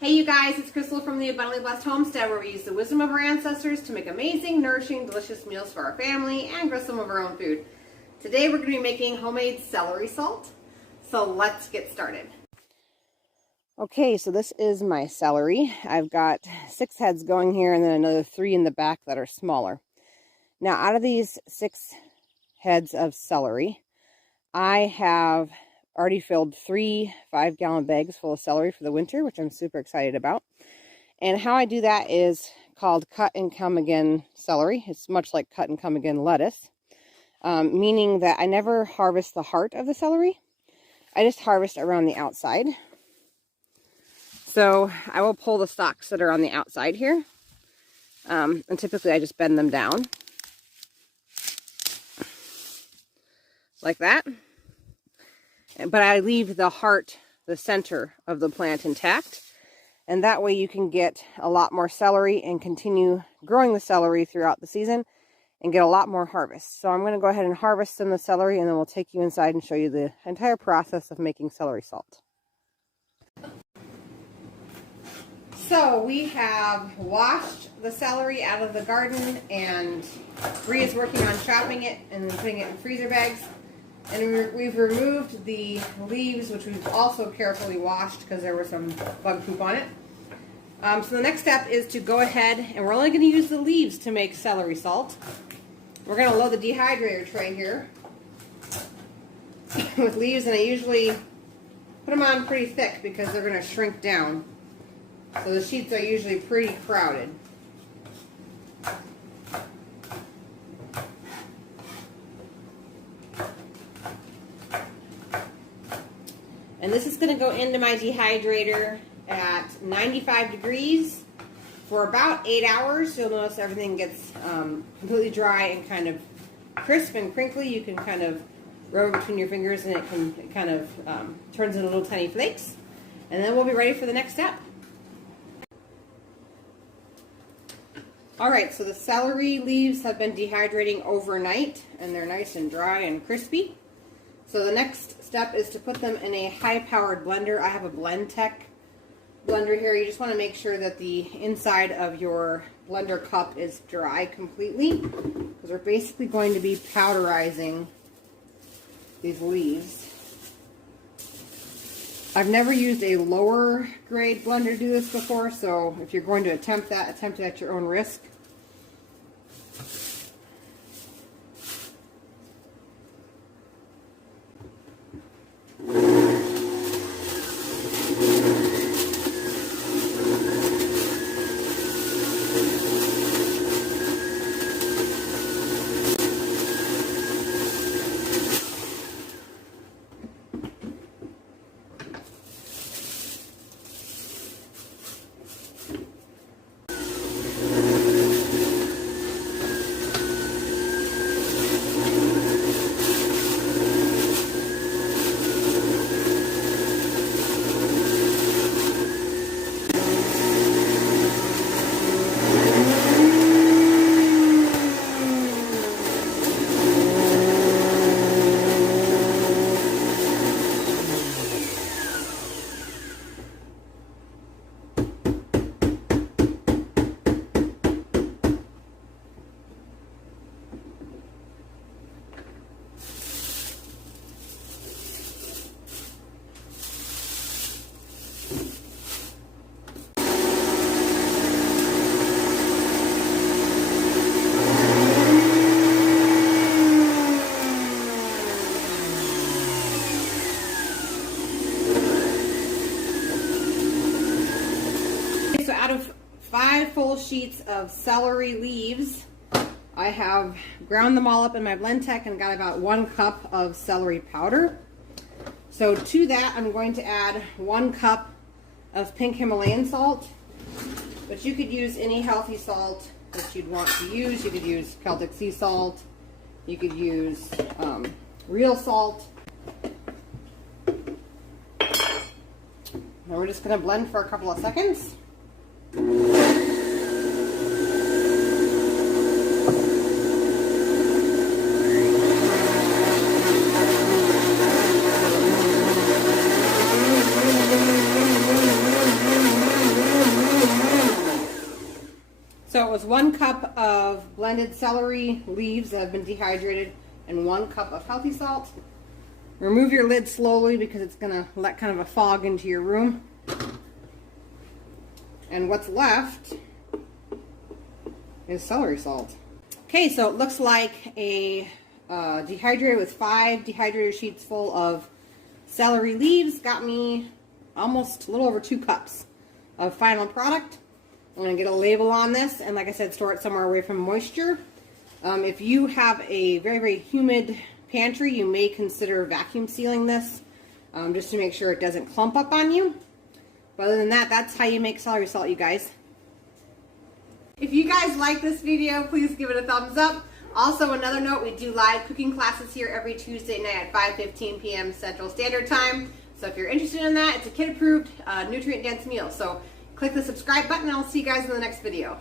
Hey you guys, it's Crystal from the Abundantly Blessed Homestead, where we use the wisdom of our ancestors to make amazing, nourishing, delicious meals for our family and grow some of our own food. Today we're going to be making homemade celery salt, so let's get started. Okay, so this is my celery. I've got 6 heads going here and then another 3 in the back that are smaller. Now out of these 6 heads of celery, I have already filled 3 5-gallon bags full of celery for the winter, which I'm super excited about. And how I do that is called cut and come again celery. It's much like cut and come again lettuce, meaning that I never harvest the heart of the celery. I just harvest around the outside. So I will pull the stalks that are on the outside here, and typically I just bend them down like that. But I leave the heart, the center of the plant, intact. And that way you can get a lot more celery and continue growing the celery throughout the season and get a lot more harvest. So I'm going to go ahead and harvest some of the celery, and then we'll take you inside and show you the entire process of making celery salt. So we have washed the celery out of the garden, and Bree is working on chopping it and then putting it in freezer bags. And we've removed the leaves, which we've also carefully washed because there was some bug poop on it. So the next step is to go ahead, and we're only going to use the leaves to make celery salt. We're going to load the dehydrator tray here with leaves, and I usually put them on pretty thick because they're going to shrink down. So the sheets are usually pretty crowded. And this is going to go into my dehydrator at 95 degrees for about 8 hours. You'll notice everything gets completely dry and kind of crisp and crinkly. You can kind of rub it between your fingers and it kind of turns into little tiny flakes. And then we'll be ready for the next step. Alright, so the celery leaves have been dehydrating overnight and they're nice and dry and crispy. So the next step is to put them in a high-powered blender. I have a BlendTech blender here. You just want to make sure that the inside of your blender cup is dry completely, because we're basically going to be powderizing these leaves. I've never used a lower grade blender to do this before, so if you're going to attempt it at your own risk. So out of 5 full sheets of celery leaves, I have ground them all up in my BlendTech and got about 1 cup of celery powder. So to that, I'm going to add 1 cup of pink Himalayan salt, but you could use any healthy salt that you'd want to use. You could use Celtic sea salt, you could use real salt. And we're just going to blend for a couple of seconds. So it was 1 cup of blended celery leaves that have been dehydrated and 1 cup of healthy salt. Remove your lid slowly because it's going to let kind of a fog into your room. And what's left is celery salt. Okay, so it looks like a dehydrator with 5 dehydrator sheets full of celery leaves got me almost a little over 2 cups of final product. I'm going to get a label on this, and like I said, store it somewhere away from moisture. If you have a very, very humid pantry, you may consider vacuum sealing this just to make sure it doesn't clump up on you. But other than that, that's how you make celery salt, you guys. If you guys like this video, please give it a thumbs up. Also, another note, we do live cooking classes here every Tuesday night at 5:15 p.m. Central Standard Time. So if you're interested in that, it's a kid-approved, nutrient-dense meal. So click the subscribe button, and I'll see you guys in the next video.